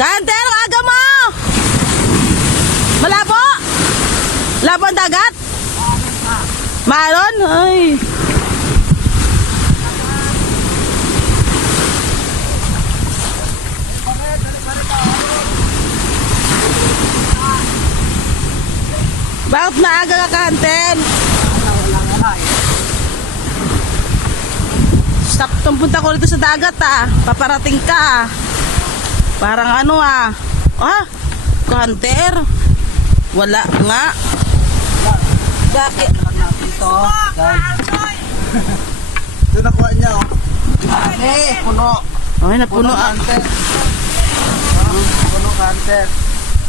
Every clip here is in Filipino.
Kanter, aga mo! Malabo? Labo ang dagat? Maron? Ay. Bakit maaga ka, Kanter? Saktong punta ko dito sa dagat ah. Paparating ka ah. Parang ano ah. Ah, Kanter. Wala nga. Bakit? Ito, guys. Doon nakuha niya, oh. Eh, puno. Ay, napuno ah. canter. Oh, puno canter.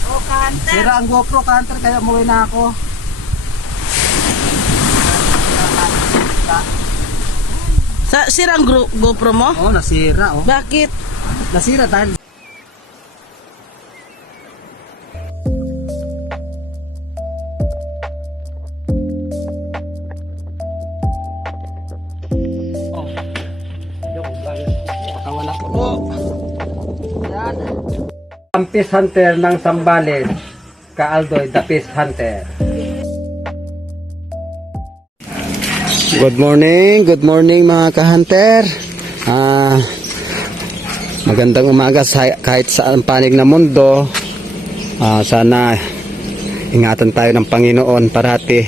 Oh, canter. Sira ang GoPro canter, kaya umuwi na ako. Sa sirang gro- GoPro mo? Oh, nasira, oh. Bakit? Nasira dahil Oh. Yan. Ang Peace Hunter ng Sambales, Kaaldoy, the Peace Hunter. Good morning, good morning mga ka-hunter. Ah, magandang umaga sa, kahit sa panig na mundo. Ah, sana ingatan tayo ng Panginoon parati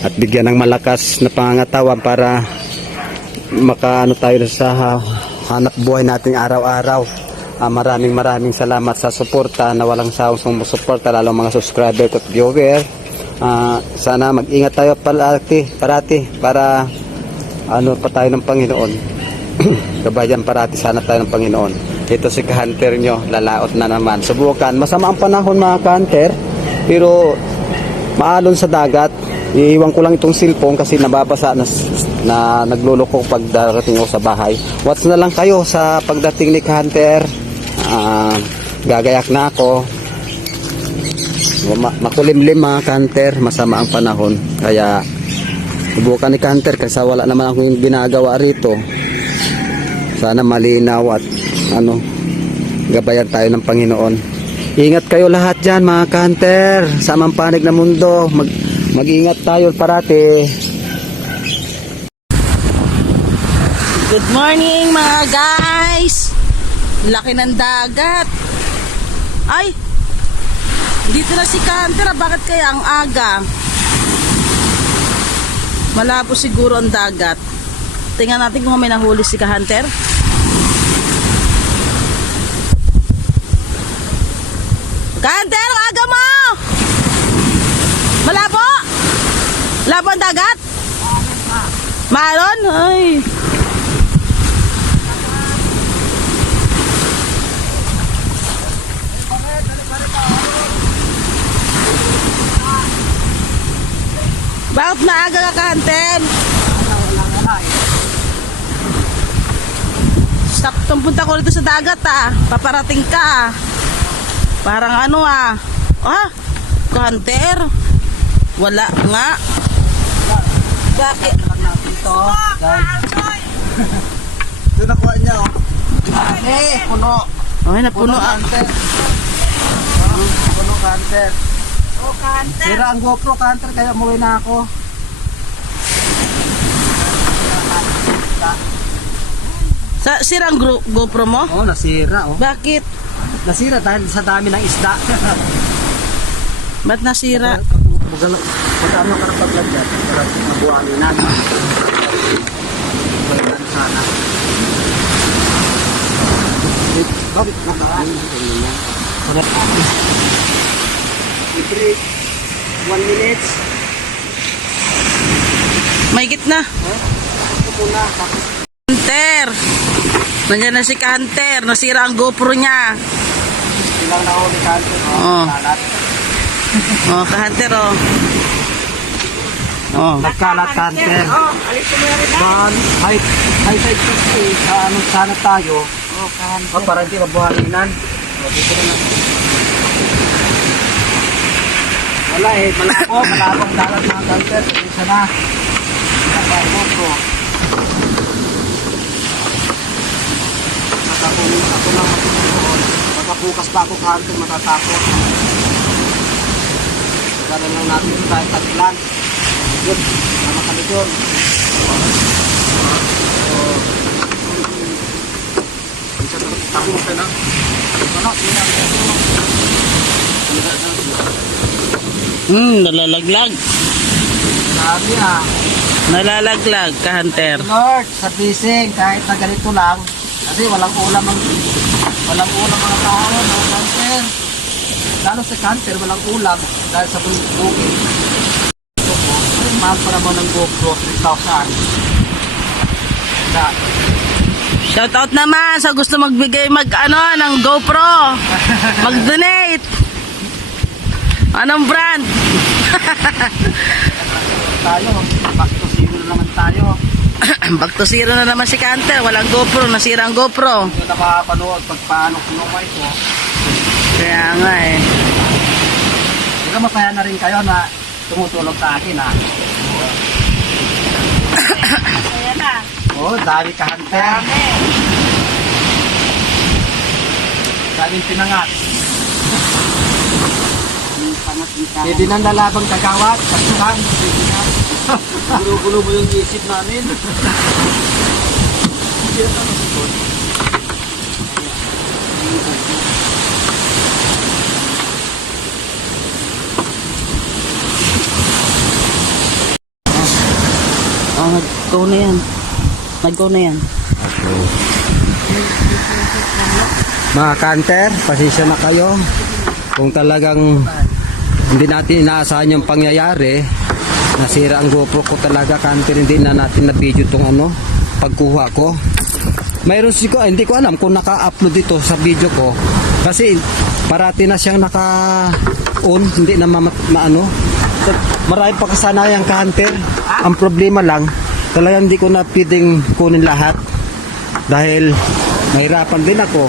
at bigyan ng malakas na pangangatawan para makaano tayo sa hanap buhay nating araw-araw. Ah, maraming maraming salamat sa suporta na walang sawang sumusuporta lalo mga subscriber at viewer. Ah, sana mag-ingat tayo parati, parati para ano pa tayo ng Panginoon. Kabayan parati sana tayo ng Panginoon. Ito si ka-hunter nyo, lalaot na naman. Subukan, masama ang panahon mga ka-hunter, pero maalon sa dagat. Iiwan ko lang itong cellphone kasi nababasa na, na nagluloko pag darating ako sa bahay. Watch na lang kayo sa pagdating ni ka-hunter. Ah, gagayak na ako. Ma- makulimlim mga kanter, masama ang panahon. Kaya subukan ni kanter kasi wala naman akong ginagawa rito. Sana malinaw at ano, gabayan tayo ng Panginoon. Ingat kayo lahat dyan mga kanter, sa panig na mundo. Mag, mag-ingat tayo parati. Good morning mga guys! Laki ng dagat. Ay! Dito na si Kanter. ah. Bakit kaya ang aga? Malabo siguro ang dagat. Tingnan natin kung may nahuli si Ka-Hunter. Ka-Hunter, ang aga mo! Malabo? Labo ang dagat? Maron? Ay. Bakit maaga ka kanten? Saktong punta ko dito sa dagat ah. Paparating ka ah. Parang ano ah. Ah, kanter. Wala nga. Bakit? Ito, guys. Doon nakuha niya, oh. Eh, puno. Ay, napuno ah. canter. Oh, puno canter. Oh, canter. Sira ang GoPro canter, kaya umuwi na ako. Sa sirang gro- GoPro mo? Oh, nasira, oh. Bakit? Nasira dahil sa dami ng isda. Ba't nasira? Magano, magano ka na paglag yan? Para mabuhangin na. Balikan sana. Wait, bakit nakaan? I-break. One minutes. May gitna. Ito muna. Hunter! Nandiyan na si Hunter. Nasira ang GoPro niya. ilang na huli cancer. Oh. Kalat. Oh, ka-Hunter oh. Oh. Nagkalat cancer. Doon, high, high side kasi sa ano sana tayo. Oh, cancer. para hindi mabuhanginan. Oh, dito na. Wala eh, malabo, malabong dagat mga cancer. Isa na. Nakahulog ko. Nakakulit ako lang ako doon. Nakakulit bukas pa ako kahapon matatapos. Gano'n lang natin kahit tagilan. Yun, sama kami doon. Tapos ka na. Ano, Hmm, nalalaglag. Sabi ah. Nalalaglag ka, Hunter. Lord, sa bising, kahit na ganito lang, kasi walang ulam ang walang ulam mga tao, no cancer. Lalo sa cancer, walang ulam dahil sa bukid. So, po, mahal pa naman ng GoPro, 3,000. Kaya, Shoutout naman sa gusto magbigay mag ano ng GoPro. Mag-donate. Anong brand? tayo, back to zero na naman tayo. Back to zero na naman si Hunter. Walang GoPro. Nasira ang GoPro. Hindi na makapanood pag paano kinumay ko. Kaya nga eh. Pero masaya na rin kayo na tumutulong sa akin ha. Kaya na. Oh, dami ka hunter. Daming pinangat. Pwede nang lalabang kagawat, kasuhan, pwede na. Gulo-gulo mo yung isip namin. Oh, nag-go na yan. Nag-go na yan. Mga kanter, pasensya na kayo. Kung talagang hindi natin inaasahan yung pangyayari, nasira ang GoPro ko talaga, kanter, hindi na natin na video tong ano, pagkuha ko. Mayroon si ko, hindi ko alam kung naka-upload dito sa video ko. Kasi parati na siyang naka-on, hindi na ma, maano. So, marami pa kasanayang ka-hunter. Ang problema lang, talagang hindi ko na pwedeng kunin lahat. Dahil mahirapan din ako.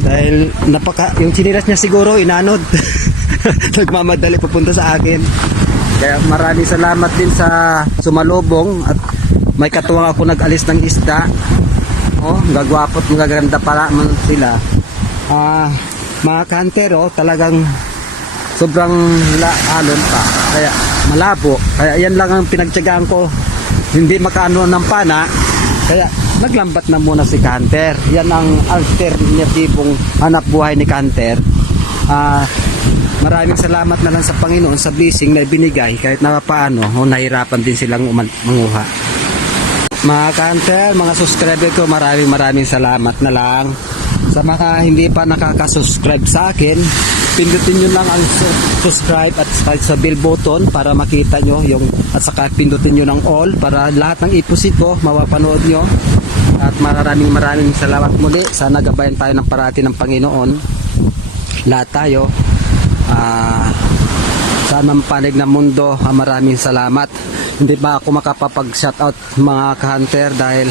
Dahil napaka yung chinilas niya siguro inanod. Nagmamadali papunta sa akin. Kaya maraming salamat din sa sumalubong at may katuwang ako nag-alis ng isda. Oh, gagwapot, magaganda pala man sila. Ah, mga kantero talagang sobrang laalon pa. Kaya malabo. Kaya yan lang ang pinagtyagaan ko. Hindi makaano ng pana. Kaya naglambat na muna si Canter. Yan ang alternatibong hanap buhay ni Canter. Ah, maraming salamat na lang sa Panginoon sa blessing na ibinigay kahit na paano, oh, nahirapan din silang manguha. Mga Canter, mga subscriber ko, maraming maraming salamat na lang. Sa mga hindi pa nakaka-subscribe sa akin, pindutin nyo lang ang su- subscribe at sa bell button para makita nyo yung at saka pindutin nyo ng all para lahat ng ipusit ko mapapanood nyo. At maraming maraming salamat muli. Sana gabayan tayo ng parati ng Panginoon. Lahat tayo. Ah sa panig ng mundo. Ah, maraming salamat. Hindi pa ako makapapag shoutout mga ka-hunter? Dahil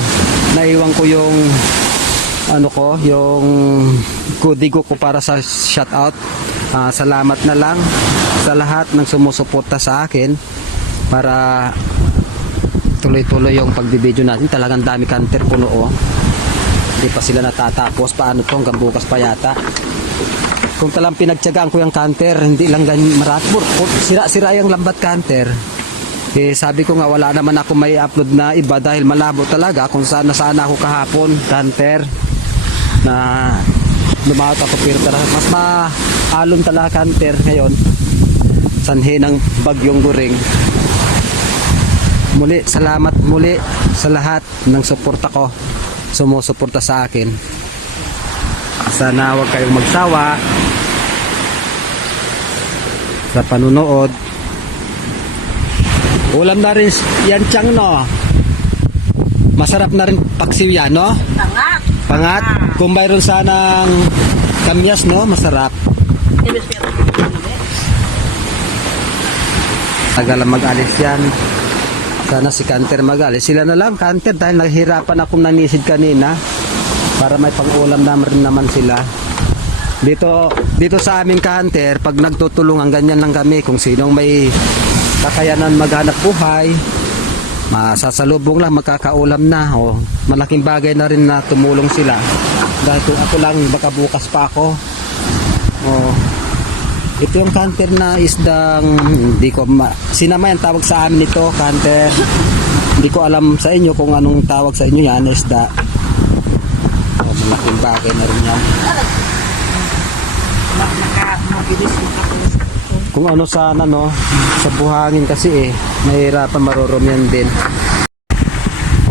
naiwan ko yung ano ko, yung kodigo ko para sa shoutout. Ah, salamat na lang sa lahat ng sumusuporta sa akin para tuloy-tuloy yung pagbibideo natin. Talagang dami kanter puno oh. Hindi pa sila natatapos. Paano to? Hanggang bukas pa yata. Kung talang pinagtyagaan ko yung kanter, hindi lang ganyan marami. Sira-sira yung lambat kanter. Eh, sabi ko nga wala naman ako may upload na iba dahil malabo talaga kung saan na ako kahapon, kanter na lumakot ako pero talaga mas maalon talaga kanter ngayon. Sanhi ng bagyong guring. Muli salamat muli sa lahat ng suporta ko sumusuporta sa akin. Sana huwag kayong magsawa sa panunood. Ulam na rin yan tiyang no? Masarap na rin paksiw yan no? Tangat. Pangat, kung mayroon sanang kamyas, no? Masarap. Tagal mag-alis yan. Sana si Kanter mag-alis. Sila na lang, Kanter, dahil nahihirapan akong nanisid kanina para may pang-ulam na rin naman sila. Dito, dito sa aming Kanter, pag nagtutulungan, ganyan lang kami. Kung sinong may kakayanan maghanap buhay, masasalubong lang, magkakaulam na. O, malaking bagay na rin na tumulong sila. Dahil kung ako lang, baka bukas pa ako. Oh. Ito yung canter na isdang hindi ko ma... Sinama yung tawag sa amin ito, canter. Hindi ko alam sa inyo kung anong tawag sa inyo yan, isda. Oh, malaking bagay na rin yan. Kung ano sana no, sa buhangin kasi eh, mahirapan marurumihan din.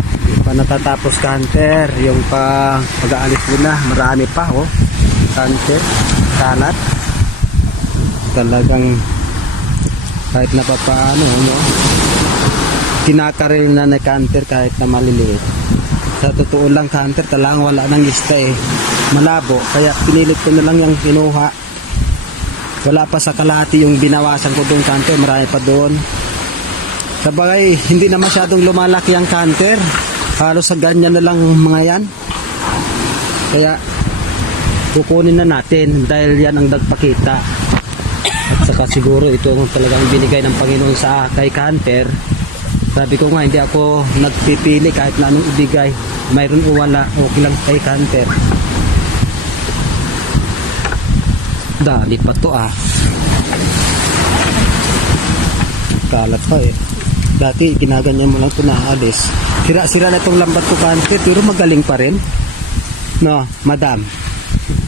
Hindi pa natatapos canter, yung pa pag-aalis nila, marami pa oh. Canter, kalat. Talagang kahit na papaano, no? Kinakaril na na canter kahit na maliliit. Sa totoo lang canter, talagang wala nang isda eh. Malabo, kaya pinilit ko na lang yung kinuha. Wala pa sa kalahati yung binawasan ko doon canter, marami pa doon. Sabagay, hindi na masyadong lumalaki ang canter. Halos sa ganyan na lang mga yan. Kaya, kukunin na natin dahil yan ang nagpakita. At saka siguro ito ang talagang binigay ng Panginoon sa kay canter. Sabi ko nga, hindi ako nagpipili kahit na anong ibigay. Mayroon o wala, okay lang kay canter. Dali pa to ah. Kalat pa eh. Dati ginaganyan mo lang ito naalis. Sira-sira na itong lambat ko kante pero magaling pa rin. No, madam.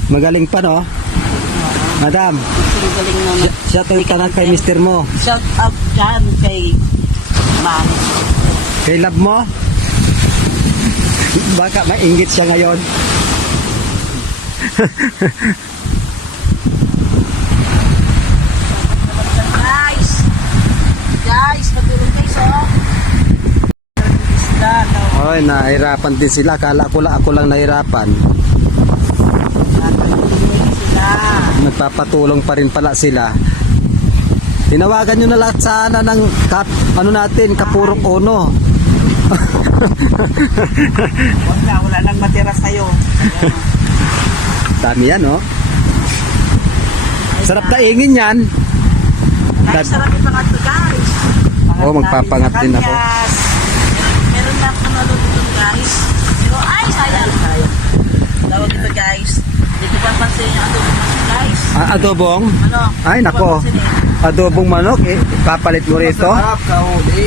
Magaling pa no? Madam, Ang galing naman. siya to itanag kay mister mo. Shout out dyan kay Ma'am. Kay love mo? Baka maingit siya ngayon. Guys! Guys, matulong guys, oh. Isda, no? Oy, nahirapan din sila. Akala ko lang ako lang nahirapan. Nagpapatulong pa rin pala sila. Tinawagan nyo na lahat sana ng kap, ano natin, kapurok uno. Huwag na, wala nang matira sa'yo. Dami yan, oh. Sarap daingin yan. Guys, sarap yung to, guys. Oo, magpapangat din ako. Kanyas. Meron na akong nalulutong, guys. Pero, ay, sayang. Tawag ito, guys. Hindi ko papansin yung adobo guys. Ah, adobong? Ano? Ay, nako. eh. Adobong manok, eh. Papalit mo rito. Masarap, kahuli.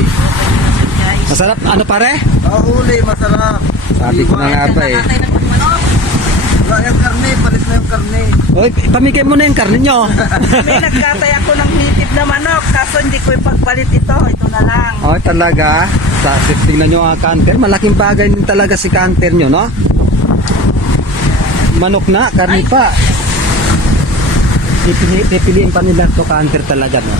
Masarap, ano pare? Kahuli, masarap. Sabi ko na nga ba eh. Nakatay manok. Wala yung karne, palis na yung karne. Oy, pamigay mo na yung karne nyo. May nagkatay ako ng hitip na manok. Kaso hindi ko ipagpalit ito. Ito na lang. oh, talaga. Sa tingnan nyo ang canter. Malaking bagay din talaga si canter nyo, no? Manok na, karne pa. Pipili, pipiliin pa nila to canter talaga, no?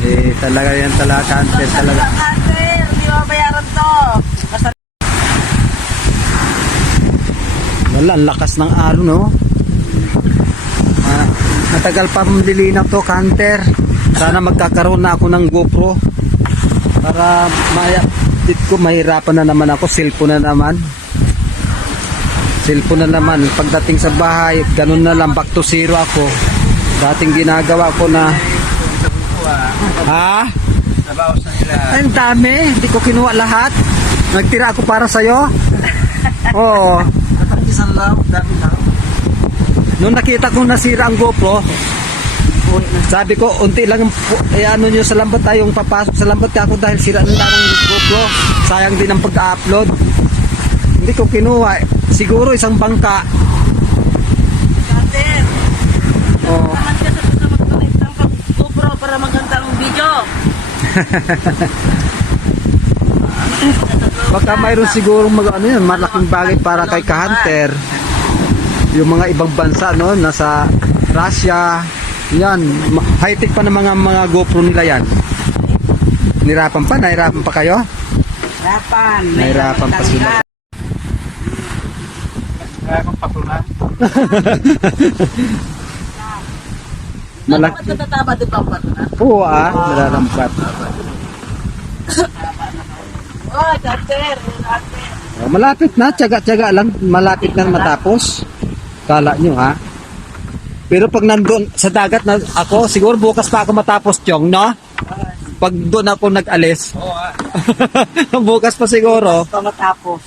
Eh, talaga yan talaga, canter talaga. Ang cancer, hindi mabayaran to. Wala, ang lakas ng alo, no? Ah, matagal pa lilinaw to, canter. Sana magkakaroon na ako ng GoPro. Para maya, dit ko, mahirapan na naman ako. Cellphone na naman. Cellphone na naman. Pagdating sa bahay, ganun na lang. Back to zero ako. Dating ginagawa ko na... Ha? Nabawas na nila. Ang dami. Hindi ko kinuha lahat. Nagtira ako para sa'yo. Oo. Isang lang, dami lang. Nung nakita kong nasira ang GoPro, sabi ko, unti lang eh, ano nyo sa lambat tayong papasok sa lambat ako dahil sira na lang ang GoPro. Sayang din ang pag-upload. Hindi ko kinuha. Siguro isang bangka. cancer. Oh, GoPro para maganda ang video. baka mayroon siguro mag, ano yun, malaking bagay para kay ka-hunter. Yung mga ibang bansa, no, nasa Russia, yan, high-tech pa ng mga mga GoPro nila yan. Nirapan pa, nahirapan pa kayo? Hirapan. Nahirapan pa sila. Kaya kong patulan. Malak Dapat natatama din pa ang pato na. Oo ah, nararampat. Oh. Cancer. Oh, malapit na, tsaga-tsaga lang, malapit na matapos. Kala nyo ha. Pero pag nandun sa dagat na ako, siguro bukas pa ako matapos, Chong, no? Pag doon ako nag-alis. Oo, bukas pa siguro. Ito matapos.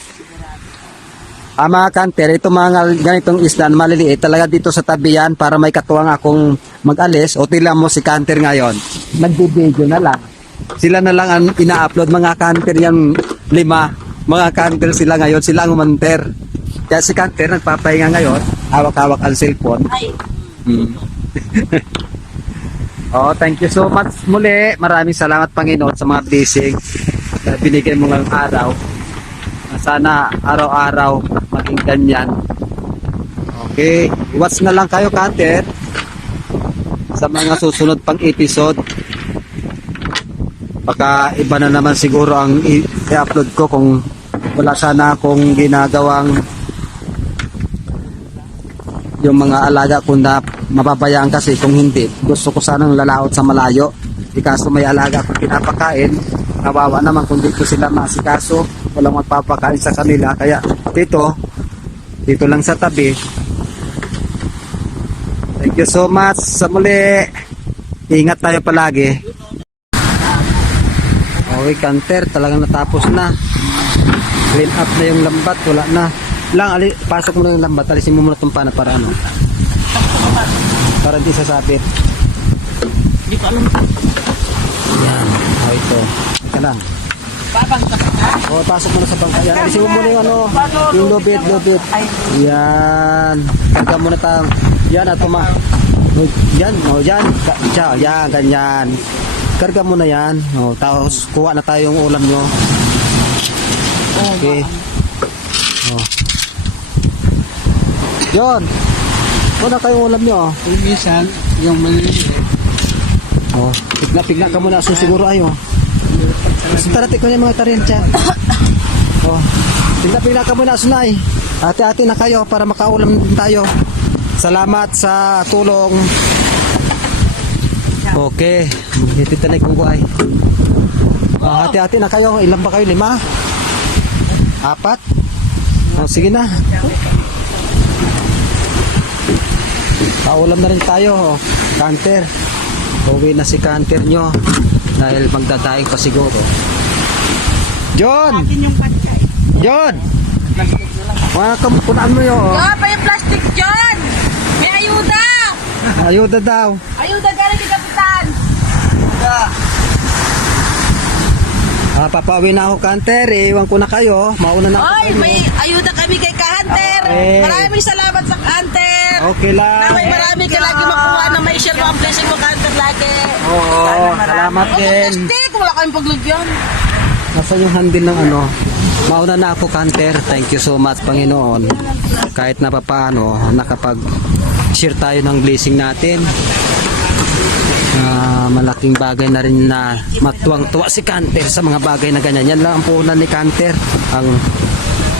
Ah, mga kanter, ito mga ganitong isda na maliliit, talaga dito sa tabi yan para may katuwang akong mag-alis. O tila mo si kanter ngayon, nagbibideo na lang. Sila na lang ang ina-upload, mga kanter yan, lima. Mga kanter sila ngayon, sila ang umanter. Kaya si kanter nagpapahinga ngayon, hawak-hawak ang cellphone. Ay, Mm. oh, thank you so much muli. Maraming salamat Panginoon sa mga blessing na binigay mo ngayong araw. Sana araw-araw maging ganyan. Okay, watch na lang kayo, Kater, sa mga susunod pang episode. Baka iba na naman siguro ang i-upload ko kung wala sana akong ginagawang yung mga alaga ko na mababayaan kasi kung hindi. Gusto ko sanang lalaot sa malayo. Di kaso may alaga akong pinapakain. Kawawa naman kung dito sila masikaso. Walang magpapakain sa kanila. Kaya dito dito lang sa tabi. Thank you so much. Sa muli. Ingat tayo palagi okay kanter talagang natapos na. Clean up na yung lambat. Wala na. Lang ali, pasok mo na yung lambat. Alisin mo muna itong pana para ano. Para hindi sasabit. Hindi ko alam. yan oh ito. Ika lang. Ka oh pasok mo na sa bangka. Yan alisin mo muna yung ano yung lubit lubit yan karga muna tayong yan at puma oh, yan oh yan yan ganyan karga mo na yan oh, tapos kuha na tayo yung ulam nyo okay oh. Yon. Kuha kayong ulam nyo. oh. Kung minsan, yung maliliit, Oh, pigla-pigla ka muna so siguro ayo. So tara ko yung mga tarensya. Oh, pigla-pigla ka muna sunay. Ate-ate na kayo para makaulam tayo. Salamat sa tulong. Okay, dito na kong buhay. Oh, hati-hati na kayo. Ilan ba kayo? Lima? Apat? Oh, sige na. Paulam na rin tayo. Oh. Canter. Uwi na si Canter nyo. Dahil magdadaing pa siguro. John! John! Mga kampunaan mo yun. Oh. Yan pa yung plastic dyan! May ayuda! Ayuda daw. Ayuda galing kay Kapitan! Ah, papawin na ako, Canter. Iwan ko na kayo. Mauna na ako. Oy, sa inyo. may ayuda kami kay Ka-Hunter! Okay. Maraming salamat sa Hunter! Okay lang. Na may marami ka lagi makuha na may share mo ang blessing mo Hunter lagi! Oo, salamat din. plastic! Wala kayong paglagyan! Nasa yung handle ng ano. Mauna na ako, Canter. Thank you so much, Panginoon. Kahit na papaano, nakapag-share tayo ng blessing natin. Malaking bagay na rin na matuwang-tuwa si Canter sa mga bagay na ganyan. Yan lang ang puhunan ni Canter. Ang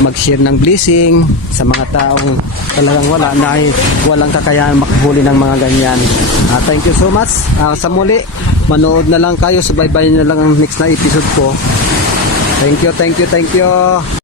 mag-share ng blessing sa mga taong talagang wala na walang kakayahan makahuli ng mga ganyan. Ah, thank you so much. Ah, sa muli, manood na lang kayo. Subaybayan na lang ang next na episode ko. Thank you, thank you, thank you.